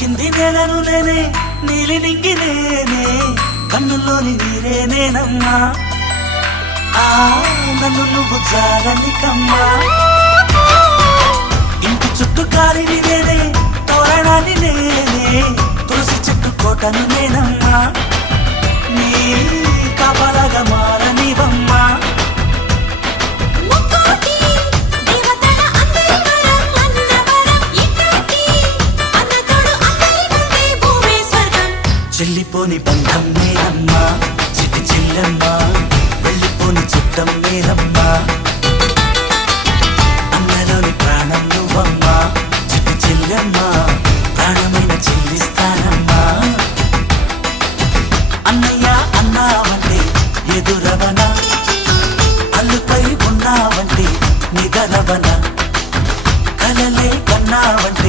తాకింది నేలను నేనే నీలి నింగి నేనే కన్నుల్లోని నీరే నేనమ్మా నన్ను నువ్వు చాలని కమ్మా ఇంటి చుట్టూ కాలిని నేనే తోరణాన్ని నేనే తులసి చెట్టు కోటను నేనమ్మా నీ కాపలాగా మారనివమ్మా చెల్లిపోని బంధం నేనమ్మా చిట్టి చెల్లమ్మా వెళ్ళిపోని చుట్టం నేనమ్మా అన్నలోని ప్రాణం నువ్వమ్మా చిట్టి చెల్లమ్మా ప్రాణమైన చెల్లిస్తానమ్మా అన్నయ్య అన్నావంటే ఎదురవన అల్లుపై ఉన్నావంటే నిగరవన కలలే కన్నావంటే